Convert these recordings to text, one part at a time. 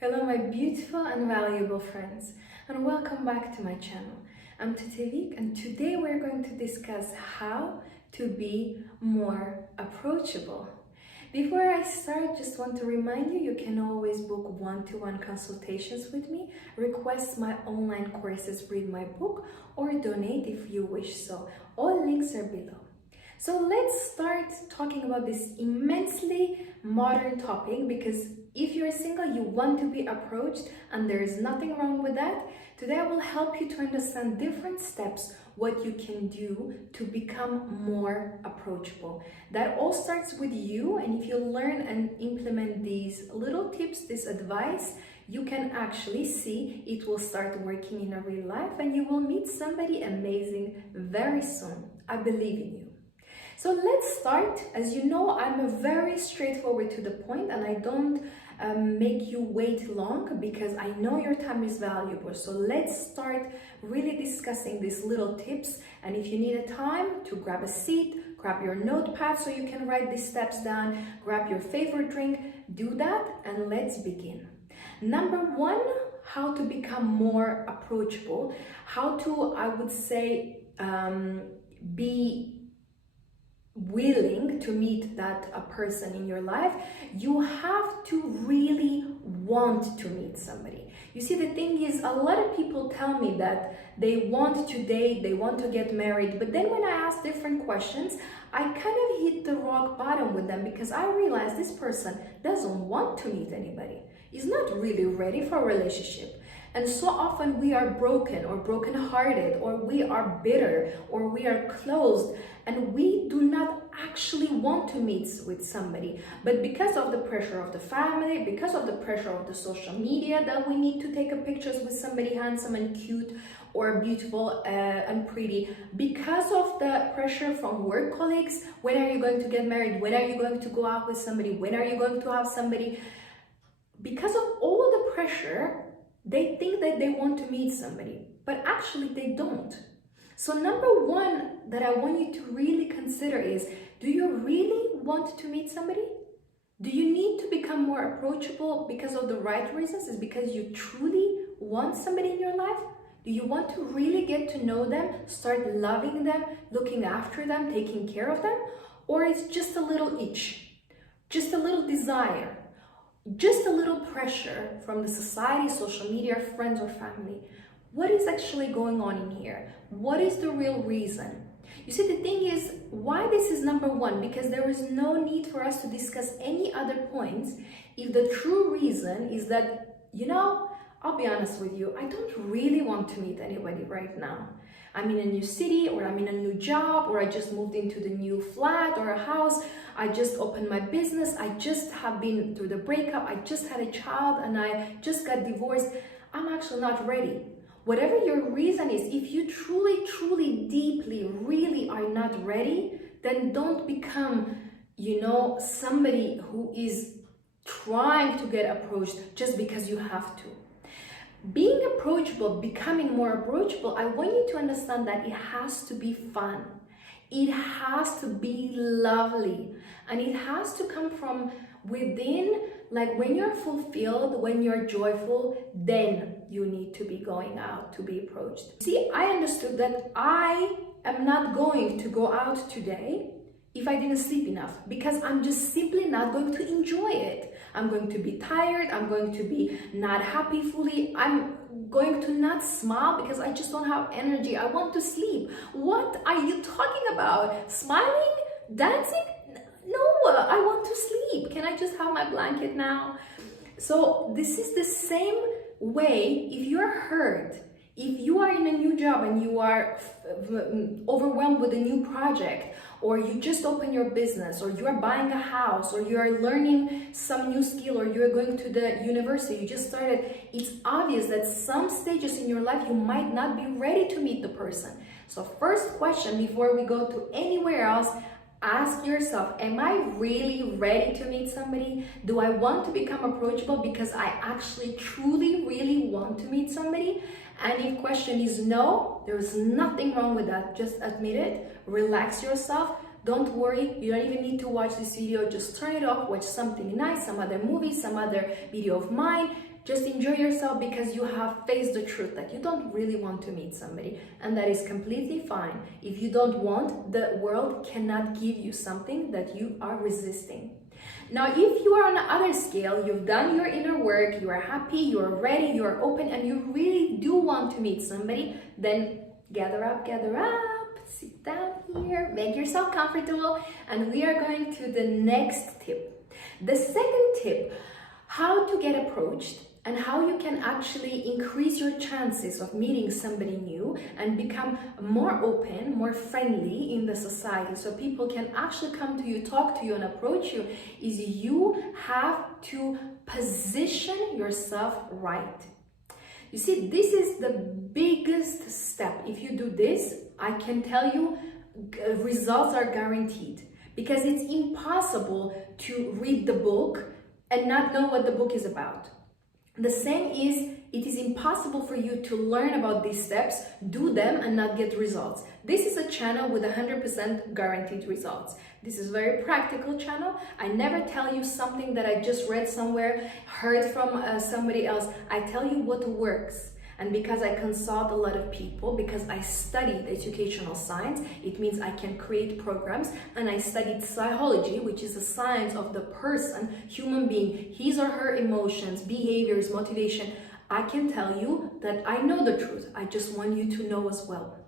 Hello my beautiful and valuable friends, and welcome back to my channel. I'm Tevik, and today we're going to discuss how to be more approachable. Before I start, just want to remind you, you can always book one-to-one consultations with me, request my online courses, read my book, or donate if you wish so. All links are below. So let's start talking about this immensely modern topic, because if you're single, you want to be approached, and there is nothing wrong with that. Today I will help you to understand different steps, what you can do to become more approachable. That all starts with you, and if you learn and implement these little tips, this advice, you can actually see it will start working in a real life, and you will meet somebody amazing very soon. I believe in you. So let's start. As you know, I'm very straightforward to the point, and I don't make you wait long because I know your time is valuable. So let's start really discussing these little tips. And if you need a time to grab a seat, grab your notepad so you can write these steps down, grab your favorite drink, do that, and let's begin. Number one, how to become more approachable, how to, I would say, be willing to meet that a person in your life. You have to really want to meet somebody. You see, the thing is, a lot of people tell me that they want to date, they want to get married, but then when I ask different questions, I kind of hit the rock bottom with them, because I realize this person doesn't want to meet anybody, is not really ready for a relationship. And so often we are broken or brokenhearted, or we are bitter, or we are closed, and we do not actually want to meet with somebody. But because of the pressure of the family, because of the pressure of the social media, that we need to take a pictures with somebody handsome and cute or beautiful and pretty, because of the pressure from work colleagues, when are you going to get married? When are you going to go out with somebody? When are you going to have somebody? Because of all the pressure, they think that they want to meet somebody, but actually they don't. So number one that I want you to really consider is, do you really want to meet somebody? Do you need to become more approachable because of the right reasons? Is because you truly want somebody in your life? Do you want to really get to know them, start loving them, looking after them, taking care of them? Or it's just a little itch, just a little desire, just a little pressure from the society, social media, friends or family? What is actually going on in here? What is the real reason? You see, the thing is, why this is number one, because there is no need for us to discuss any other points if the true reason is that, I'll be honest with you, I don't really want to meet anybody right now. I'm in a new city, or I'm in a new job, or I just moved into the new flat or a house. I just opened my business. I just have been through the breakup. I just had a child, and I just got divorced. I'm actually not ready. Whatever your reason is, if you truly, deeply, really are not ready, then don't become, somebody who is trying to get approached just because you have to. Being approachable, becoming more approachable, I want you to understand that it has to be fun. It has to be lovely, and it has to come from within. Like when you're fulfilled, when you're joyful, then you need to be going out to be approached. See, I understood that I am not going to go out today if I didn't sleep enough, because I'm just simply not going to enjoy it. I'm going to be tired, I'm going to be not happy fully, I'm going to not smile because I just don't have energy. I want to sleep. What are you talking about? Smiling? Dancing? No, I want to sleep. Can I just have my blanket now? So this is the same way. If you're hurt, if you are in a new job and you are overwhelmed with a new project, or you just open your business, or you are buying a house, or you are learning some new skill, or you're going to the university, you just started, it's obvious that some stages in your life you might not be ready to meet the person. So first question before we go to anywhere else, ask yourself, am I really ready to meet somebody? Do I want to become approachable because I actually truly really want to meet somebody? And if question is no, there's nothing wrong with that. Just admit it, relax yourself. Don't worry, you don't even need to watch this video. Just turn it off, watch something nice, some other movie, some other video of mine. Just enjoy yourself because you have faced the truth that you don't really want to meet somebody, and that is completely fine. If you don't want, the world cannot give you something that you are resisting. Now, if you are on the other scale, you've done your inner work, you are happy, you are ready, you are open, and you really do want to meet somebody, then gather up, sit down here, make yourself comfortable, and we are going to the next tip. The second tip, how to get approached and how you can actually increase your chances of meeting somebody new and become more open, more friendly in the society so people can actually come to you, talk to you, and approach you, is you have to position yourself right. You see, this is the biggest step. If you do this, I can tell you results are guaranteed, because it's impossible to read the book and not know what the book is about. The same is, it is impossible for you to learn about these steps, do them, and not get results. This is a channel with 100% guaranteed results. This is a very practical channel. I never tell you something that I just read somewhere, heard from somebody else. I tell you what works. And because I consult a lot of people, because I studied educational science, it means I can create programs, and I studied psychology, which is the science of the person, human being, his or her emotions, behaviors, motivation. I can tell you that I know the truth. I just want you to know as well.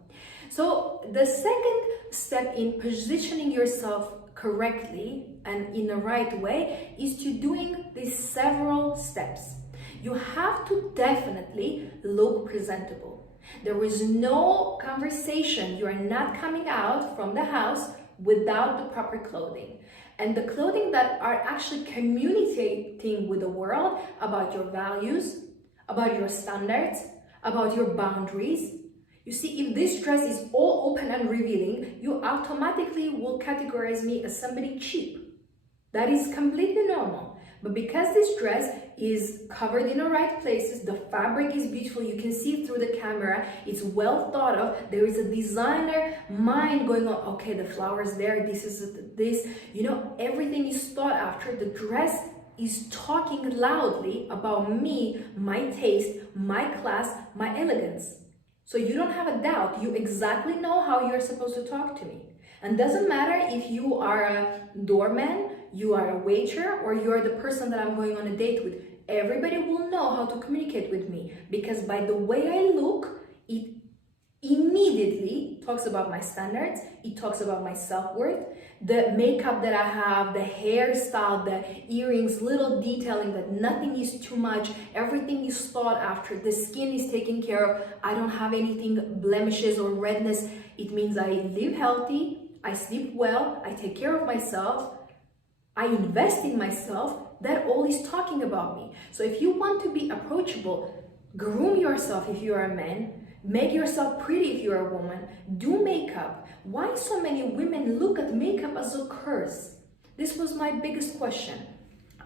So the second step in positioning yourself correctly and in the right way is to doing these several steps. You have to definitely look presentable. There is no conversation. You are not coming out from the house without the proper clothing. And the clothing that are actually communicating with the world about your values, about your standards, about your boundaries. You see, if this dress is all open and revealing, you automatically will categorize me as somebody cheap. That is completely normal. But because this dress is covered in the right places, the fabric is beautiful, you can see through the camera, it's well thought of, there is a designer mind going on, okay, the flowers there, this is this, you know, everything is thought after. The dress is talking loudly about me, my taste, my class, my elegance. So you don't have a doubt, you exactly know how you're supposed to talk to me. And doesn't matter if you are a doorman, you are a waiter, or you're the person that I'm going on a date with. Everybody will know how to communicate with me, because by the way I look, it immediately talks about my standards, it talks about my self-worth, the makeup that I have, the hairstyle, the earrings, little detailing, that nothing is too much, everything is thought after, the skin is taken care of, I don't have anything, blemishes or redness. It means I live healthy, I sleep well, I take care of myself, I invest in myself. That all is talking about me. So if you want to be approachable, groom yourself if you are a man, make yourself pretty if you're a woman, do makeup. Why so many women look at makeup as a curse? This was my biggest question.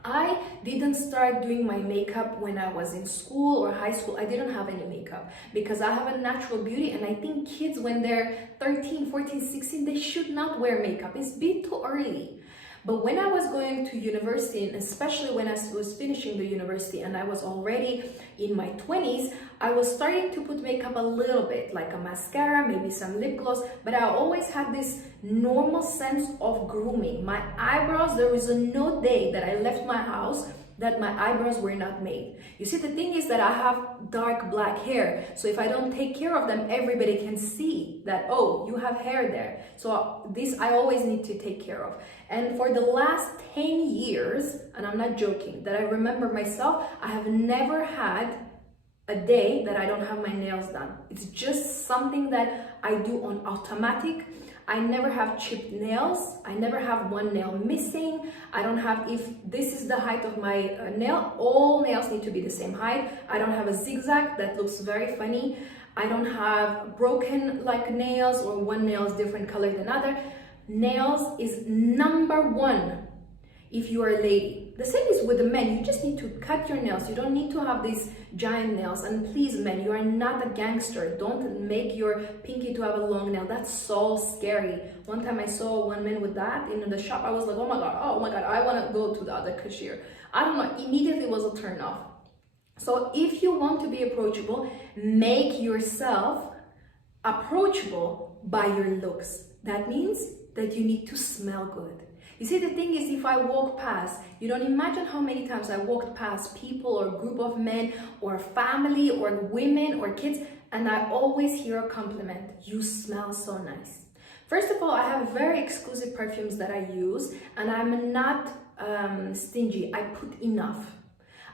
I didn't start doing my makeup when I was in school or high school. I didn't have any makeup because I have a natural beauty, and I think kids when they're 13, 14, 16, they should not wear makeup. It's a bit too early. But when I was going to university, and especially when I was finishing the university and I was already in my 20s, I was starting to put makeup a little bit, like a mascara, maybe some lip gloss, but I always had this normal sense of grooming. My eyebrows, there was no day that I left my house that my eyebrows were not made. You see, the thing is that I have dark black hair, so if I don't take care of them, everybody can see that, oh, you have hair there. So this I always need to take care of. And for the last 10 years, and I'm not joking, that I remember myself, I have never had a day that I don't have my nails done. It's just something that I do on automatic. I never have chipped nails. I never have one nail missing. I don't have, if this is the height of my nail, all nails need to be the same height. I don't have a zigzag that looks very funny. I don't have broken like nails or one nail is different color than other. Nails is number one if you are a lady. The same is with the men. You just need to cut your nails. You don't need to have these giant nails. And please, men, you are not a gangster. Don't make your pinky to have a long nail. That's so scary. One time I saw one man with that in the shop. I was like, oh my God, I want to go to the other cashier. I don't know, immediately was a turn off. So if you want to be approachable, make yourself approachable by your looks. That means that you need to smell good. You see, the thing is, if I walk past, you don't imagine how many times I walked past people or group of men or family or women or kids, and I always hear a compliment. You smell so nice. First of all, I have very exclusive perfumes that I use, and I'm not stingy. I put enough.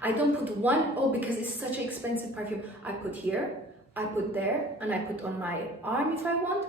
I don't put one, oh, because it's such an expensive perfume. I put here, I put there, and I put on my arm if I want.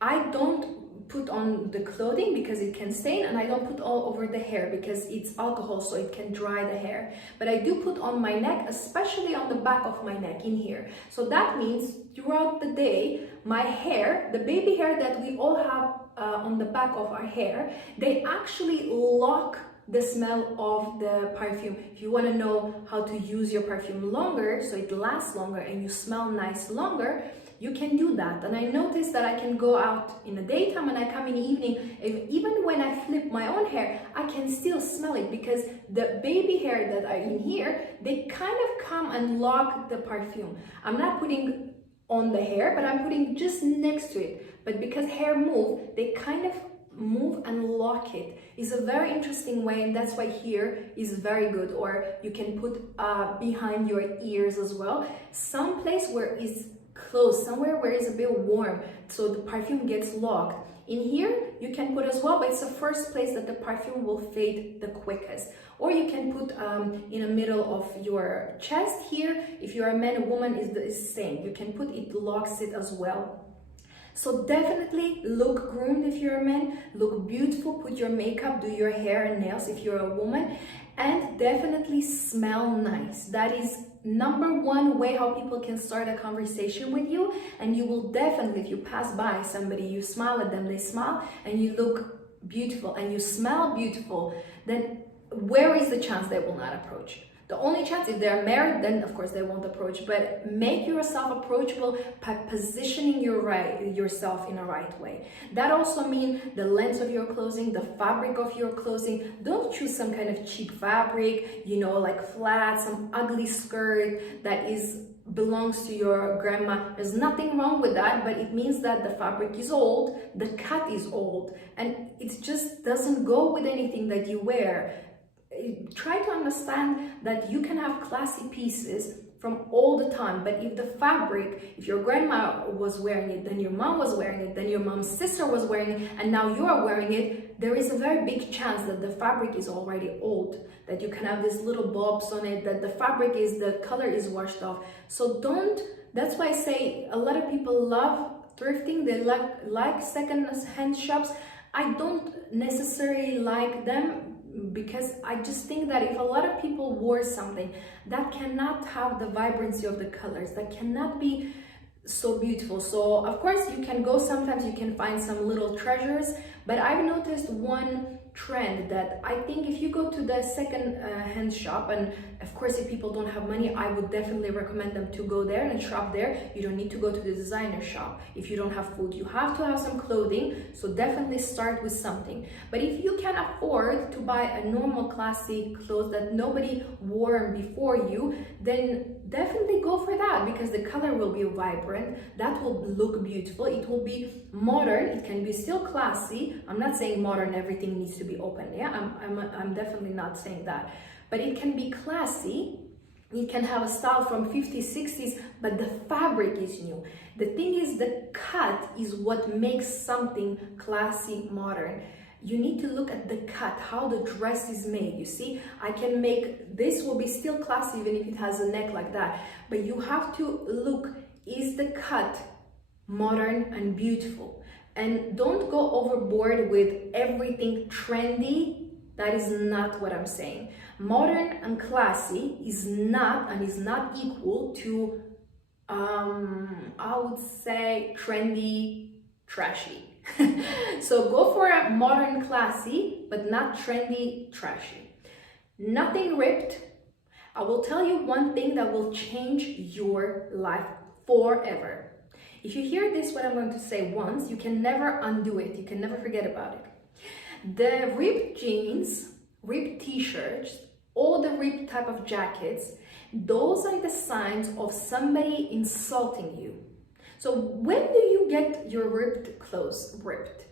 I don't put on the clothing because it can stain, and I don't put all over the hair because it's alcohol, so it can dry the hair. But I do put on my neck, especially on the back of my neck in here. So that means throughout the day, my hair, the baby hair that we all have on the back of our hair, they actually lock the smell of the perfume. If you want to know how to use your perfume longer so it lasts longer and you smell nice longer, you can do that. And I noticed that I can go out in the daytime and I come in the evening, even when I flip my own hair, I can still smell it because the baby hair that are in here, they kind of come and lock the perfume. I'm not putting on the hair, but I'm putting just next to it. But because hair move, they kind of move and lock it. Is a very interesting way, and that's why here is very good. Or you can put behind your ears as well, some place where it's close, somewhere where it's a bit warm, so the perfume gets locked. In here you can put as well, but it's the first place that the perfume will fade the quickest. Or you can put in the middle of your chest here. If you're a man or woman, is the same. You can put it, locks it as well. So definitely look groomed if you're a man, look beautiful, put your makeup, do your hair and nails if you're a woman, and definitely smell nice. That is number one way how people can start a conversation with you. And you will definitely, if you pass by somebody, you smile at them, they smile, and you look beautiful and you smell beautiful, then where is the chance they will not approach? The only chance, if they're married, then of course they won't approach. But make yourself approachable by positioning yourself in a right way. That also means the length of your clothing, the fabric of your clothing. Don't choose some kind of cheap fabric, you know, like flat, some ugly skirt that belongs to your grandma. There's nothing wrong with that, but it means that the fabric is old, the cut is old, and it just doesn't go with anything that you wear. Try to understand that you can have classy pieces from all the time, but if the fabric, if your grandma was wearing it, then your mom was wearing it, then your mom's sister was wearing it, and now you are wearing it, there is a very big chance that the fabric is already old, that you can have these little bobs on it, that the fabric is, the color is washed off. So that's why I say a lot of people love thrifting, they like second-hand shops. I don't necessarily like them, because I just think that if a lot of people wore something that cannot have the vibrancy of the colors, that cannot be so beautiful. So of course you can go, sometimes you can find some little treasures, but I've noticed one trend that I think if you go to the second-hand shop, and of course if people don't have money, I would definitely recommend them to go there and shop there. You don't need to go to the designer shop. If you don't have food, you have to have some clothing, so definitely start with something. But if you can afford to buy a normal classy clothes that nobody wore before you, then definitely go for that, because the color will be vibrant, that will look beautiful, it will be modern, it can be still classy. I'm not saying modern everything needs to be open, yeah, I'm definitely not saying that, but it can be classy. It can have a style from 50s, 60s, but the fabric is new. The thing is, the cut is what makes something classy, modern. You need to look at the cut, how the dress is made. You see, I can make, this will be still classy even if it has a neck like that, but you have to look, is the cut modern and beautiful? And don't go overboard with everything trendy. That is not what I'm saying. Modern and classy is not equal to I would say trendy, trashy. So go for a modern, classy, but not trendy, trashy. Nothing ripped. I will tell you one thing that will change your life forever. If you hear this, what I'm going to say once, you can never undo it. You can never forget about it. The ripped jeans, ripped t-shirts, all the ripped type of jackets, Those are the signs of somebody insulting you. So when do you get your ripped clothes ripped?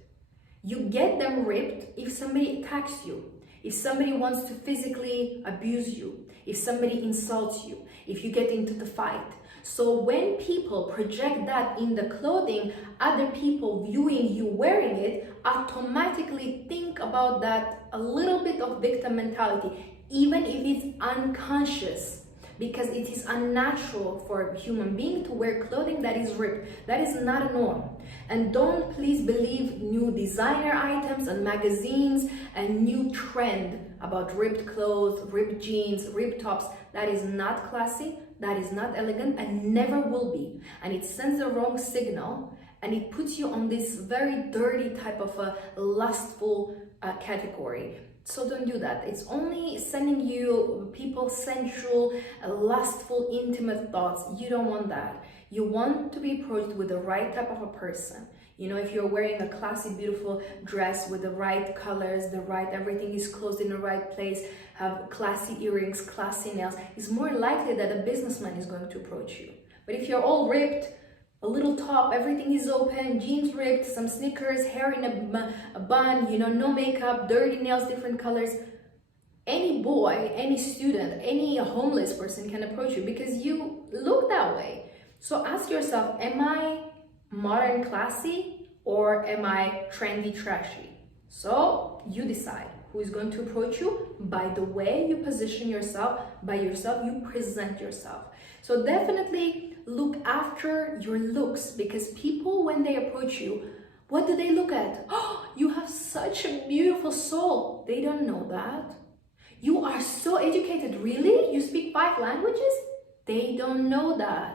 You get them ripped if somebody attacks you, if somebody wants to physically abuse you, if somebody insults you, if you get into the fight. So when people project that in the clothing, other people viewing you wearing it automatically think about that a little bit of victim mentality, even if it's unconscious, because it is unnatural for a human being to wear clothing that is ripped. That is not a norm. And don't please believe new designer items and magazines and new trend about ripped clothes, ripped jeans, ripped tops. That is not classy, that is not elegant, and never will be. And it sends the wrong signal, and it puts you on this very dirty type of a lustful category. So don't do that. It's only sending you people sensual, lustful, intimate thoughts. You don't want that. You want to be approached with the right type of a person. You know, if you're wearing a classy, beautiful dress with the right colors, everything is closed in the right place, have classy earrings, classy nails, it's more likely that a businessman is going to approach you. But if you're all ripped, a little top, everything is open, jeans ripped, some sneakers, hair in a bun, you know, no makeup, dirty nails, different colors, any boy, any student, any homeless person can approach you because you look that way. So ask yourself, am I modern, classy, or am I trendy, trashy? So you decide who is going to approach you by the way you position yourself, by yourself, you present yourself. So definitely look after your looks, because people, when they approach you, what do they look at? Oh, you have such a beautiful soul. They don't know that. You are so educated. Really? You speak 5 languages? They don't know that.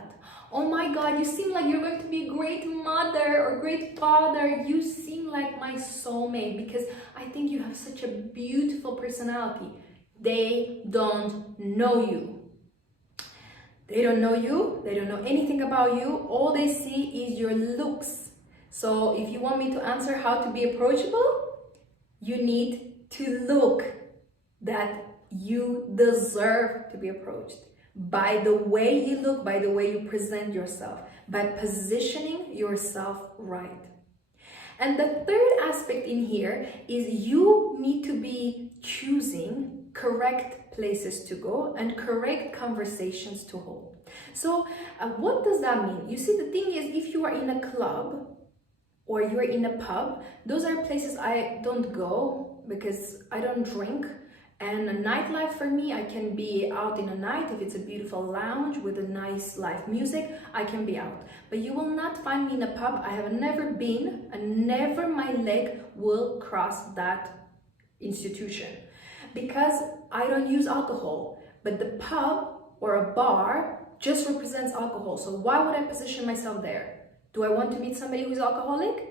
Oh my God, you seem like you're going to be a great mother or great father. You seem like my soulmate because I think you have such a beautiful personality. They don't know you. They don't know you. They don't know anything about you. All they see is your looks. So if you want me to answer how to be approachable, you need to look that you deserve to be approached. By the way you look, by the way you present yourself, by positioning yourself right. And the third aspect in here is you need to be choosing correct places to go and correct conversations to hold. So what does that mean? You see, the thing is, if you are in a club or you're in a pub, those are places I don't go because I don't drink. And a nightlife for me, I can be out in a night. If it's a beautiful lounge with a nice live music, I can be out. But you will not find me in a pub. I have never been, and never my leg will cross that institution because I don't use alcohol. But the pub or a bar just represents alcohol. So why would I position myself there? Do I want to meet somebody who's alcoholic?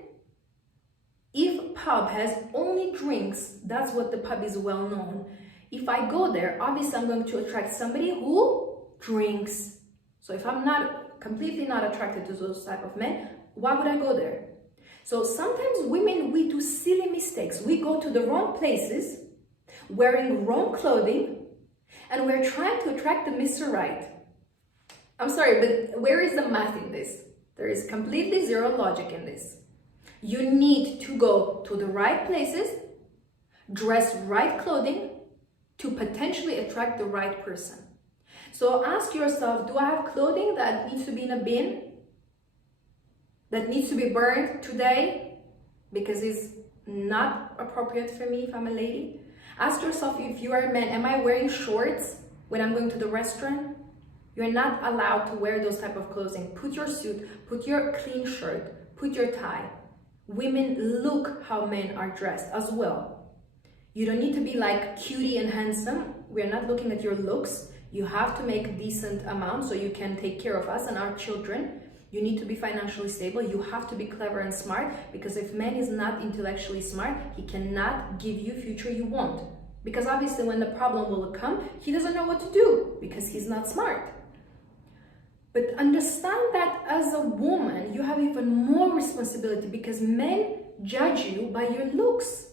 If pub has only drinks, that's what the pub is well known. If I go there, obviously I'm going to attract somebody who drinks. So if I'm not completely not attracted to those type of men, why would I go there? So sometimes women, we do silly mistakes. We go to the wrong places, wearing wrong clothing, and we're trying to attract the Mr. Right. I'm sorry, but where is the math in this? There is completely zero logic in this. You need to go to the right places, dress right clothing to potentially attract the right person. So ask yourself, do I have clothing that needs to be in a bin? That needs to be burned today because it's not appropriate for me if I'm a lady? Ask yourself, if you are a man, am I wearing shorts when I'm going to the restaurant? You're not allowed to wear those type of clothing. Put your suit, put your clean shirt, put your tie. Women look how men are dressed as well. You don't need to be like cutie and handsome. We're not looking at your looks. You have to make a decent amount so you can take care of us and our children. You need to be financially stable. You have to be clever and smart, because if man is not intellectually smart, he cannot give you future you want. Because obviously when the problem will come, he doesn't know what to do because he's not smart. But understand that as a woman, you have even more responsibility because men judge you by your looks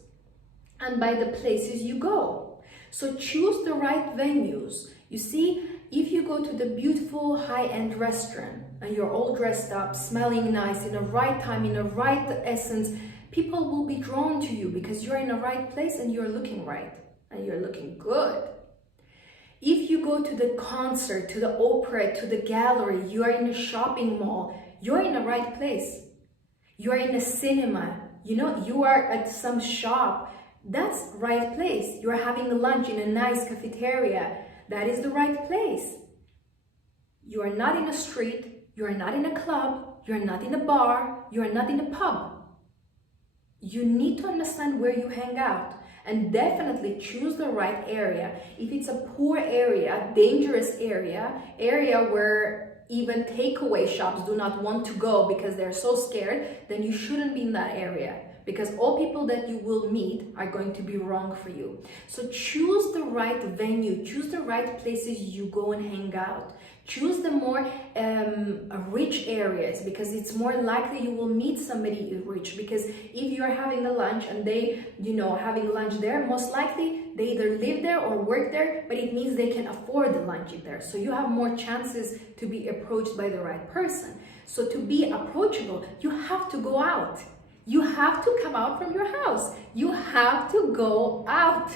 and by the places you go. So choose the right venues. You see, If you go to the beautiful high-end restaurant and you're all dressed up, smelling nice, in the right time, in the right essence, people will be drawn to you because you're in the right place and you're looking right and you're looking good. If you go to the concert, to the opera, to the gallery, you are in a shopping mall, you're in the right place. You are in a cinema, you are at some shop, that's right place. You're having lunch in a nice cafeteria, that is the right place. You are not in a street, you are not in a club, you are not in a bar, you are not in a pub. You need to understand where you hang out and definitely choose the right area. If it's a poor area, dangerous area where even takeaway shops do not want to go because they're so scared, then you shouldn't be in that area, because all people that you will meet are going to be wrong for you. So choose the right venue, choose the right places you go and hang out. Choose the more rich areas, because it's more likely you will meet somebody rich. Because if you're having a lunch and they, having lunch there, most likely they either live there or work there, but it means they can afford the lunch there. So you have more chances to be approached by the right person. So to be approachable, you have to go out. You have to come out from your house. You have to go out.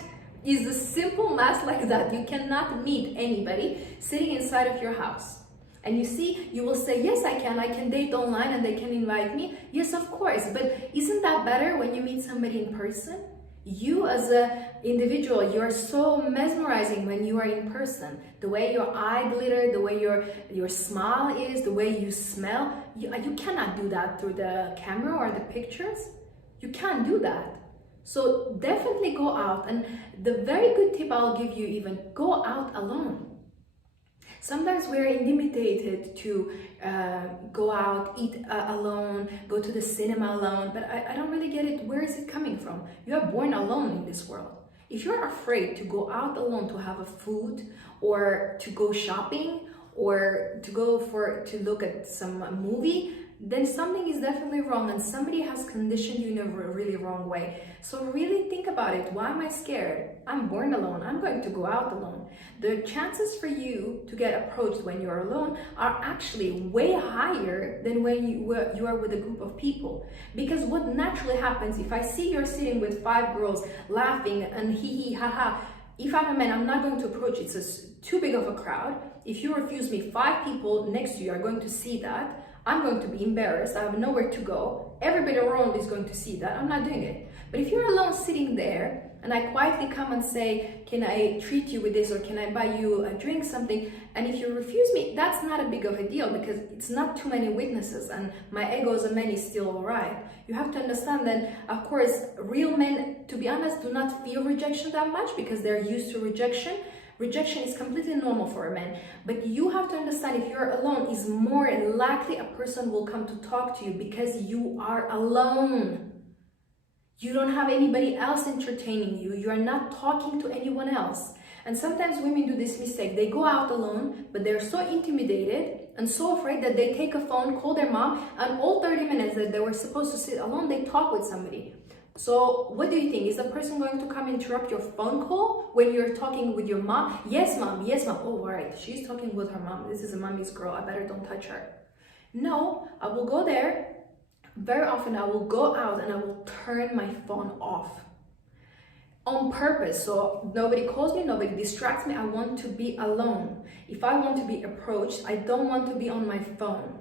Is a simple math like that. You cannot meet anybody sitting inside of your house. And you will say, yes, I can date online and they can invite me. Yes, of course. But isn't that better when you meet somebody in person? You as an individual, you're so mesmerizing when you are in person. The way your eye glitter, the way your smile is, the way you smell. You cannot do that through the camera or the pictures. You can't do that. So definitely go out. And the very good tip I'll give you, even go out alone. Sometimes we're intimidated to go out, eat alone, go to the cinema alone, but I don't really get it. Where is it coming from? You are born alone in this world. If you're afraid to go out alone to have a food, or to go shopping, or to go to look at some movie, then something is definitely wrong and somebody has conditioned you in a really wrong way. So really think about it. Why am I scared? I'm born alone. I'm going to go out alone. The chances for you to get approached when you're alone are actually way higher than when you are with a group of people. Because what naturally happens, if I see you're sitting with 5 girls laughing and hee ha ha, if I'm a man, I'm not going to approach. It's too big of a crowd. If you refuse me, 5 people next to you are going to see that. I'm going to be embarrassed. I have nowhere to go. Everybody around is going to see that. I'm not doing it. But if you're alone sitting there and I quietly come and say, can I treat you with this, or can I buy you a drink, something, and if you refuse me, that's not a big of a deal because it's not too many witnesses and my ego as a man is still all right. You have to understand that, of course, real men, to be honest, do not feel rejection that much because they're used to rejection. Rejection is completely normal for a man, but you have to understand, if you're alone, is more likely a person will come to talk to you because you are alone. You don't have anybody else entertaining you. You are not talking to anyone else. And sometimes women do this mistake. They go out alone, but they're so intimidated and so afraid that they take a phone, call their mom, and all 30 minutes that they were supposed to sit alone, they talk with somebody. So what do you think? Is the person going to come interrupt your phone call when you're talking with your mom? Yes, mom. Yes, mom. Oh, all right. She's talking with her mom. This is a mommy's girl. I better don't touch her. No, I will go there. Very often I will go out and I will turn my phone off on purpose. So nobody calls me, nobody distracts me. I want to be alone. If I want to be approached, I don't want to be on my phone.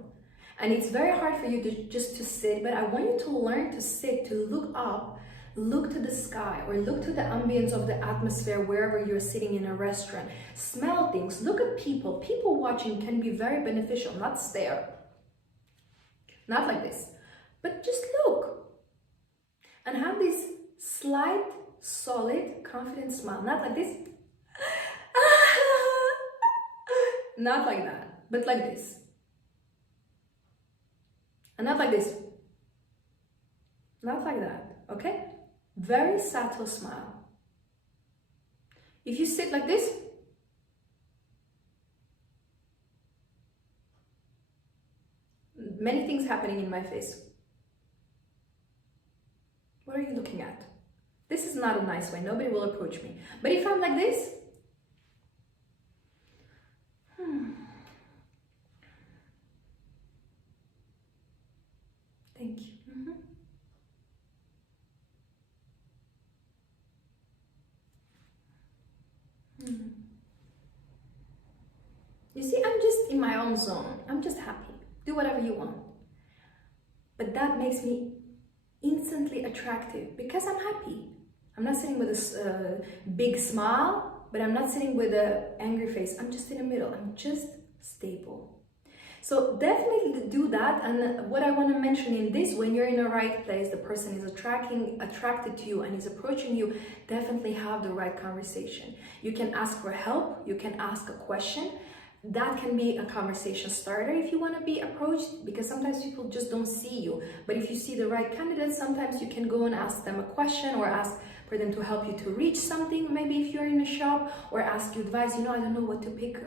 And it's very hard for you to just to sit, but I want you to learn to sit, to look up, look to the sky, or look to the ambience of the atmosphere wherever you're sitting in a restaurant. Smell things, look at people. People watching can be very beneficial, not stare. Not like this, but just look. And have this slight, solid, confident smile. Not like this. Not like that, but like this. And not like this. Not like that, okay? Very subtle smile. If you sit like this, many things happening in my face. What are you looking at? This is not a nice way. Nobody will approach me. But if I'm like this, You see, I'm just in my own zone. I'm just happy. Do whatever you want. But that makes me instantly attractive because I'm happy. I'm not sitting with a big smile, but I'm not sitting with an angry face. I'm just in the middle. I'm just stable. So definitely do that. And what I want to mention in this, when you're in the right place, the person is attracted to you and is approaching you, definitely have the right conversation. You can ask for help. You can ask a question. That can be a conversation starter if you want to be approached, because sometimes people just don't see you. But if you see the right candidate, sometimes you can go and ask them a question or ask for them to help you to reach something, maybe if you're in a shop, or ask you advice. I don't know what to pick.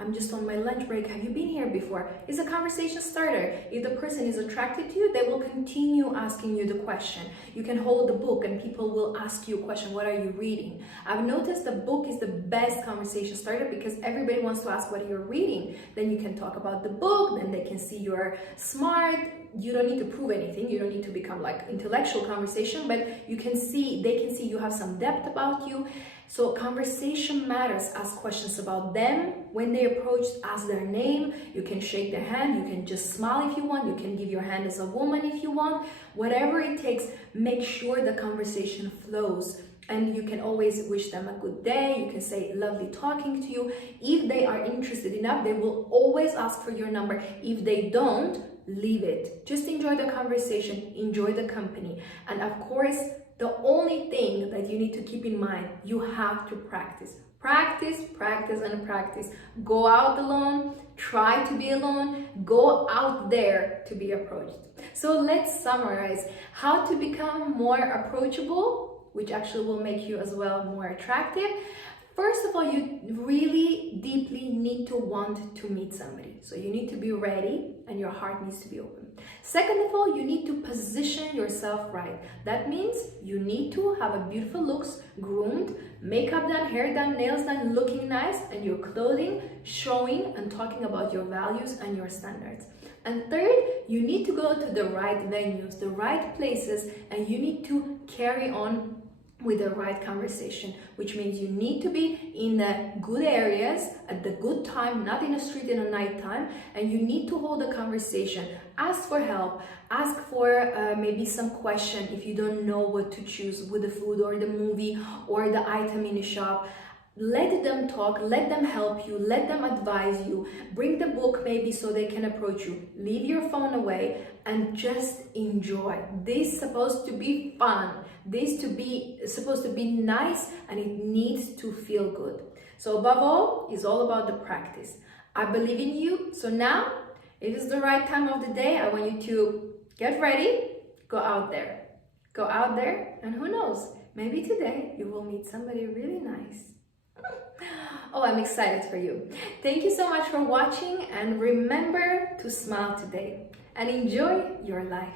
I'm just on my lunch break. Have you been here before? It's a conversation starter. If the person is attracted to you, they will continue asking you the question. You can hold the book and people will ask you a question. What are you reading? I've noticed the book is the best conversation starter because everybody wants to ask what you're reading. Then you can talk about the book, then they can see you're smart. You don't need to prove anything. You don't need to become like intellectual conversation, but they can see you have some depth about you. So conversation matters. Ask questions about them. When they approach, ask their name. You can shake their hand. You can just smile if you want. You can give your hand as a woman if you want. Whatever it takes, make sure the conversation flows. And you can always wish them a good day. You can say, lovely talking to you. If they are interested enough, they will always ask for your number. If they don't, leave it. Just enjoy the conversation, enjoy the company. And of course, the only thing that you need to keep in mind, you have to practice. Practice, practice, and practice. Go out alone, try to be alone, go out there to be approached. So let's summarize how to become more approachable, which actually will make you as well more attractive. First of all, you really deeply need to want to meet somebody. So you need to be ready and your heart needs to be open. Second of all, you need to position yourself right. That means you need to have a beautiful looks, groomed, makeup done, hair done, nails done, looking nice, and your clothing showing and talking about your values and your standards. And third, you need to go to the right venues, the right places, and you need to carry on with the right conversation, which means you need to be in the good areas at the good time, not in a street in a night time, and you need to hold a conversation. Ask for help, ask for maybe some question if you don't know what to choose with the food or the movie or the item in the shop. Let them talk, let them help you, let them advise you. Bring the book maybe so they can approach you. Leave your phone away and just enjoy. This is supposed to be fun. This is supposed to be nice, and it needs to feel good. So above all, it's all about the practice. I believe in you. So now it is the right time of the day. I want you to get ready, go out there. Go out there, and who knows, maybe today you will meet somebody really nice. Oh, I'm excited for you. Thank you so much for watching, and remember to smile today and enjoy your life.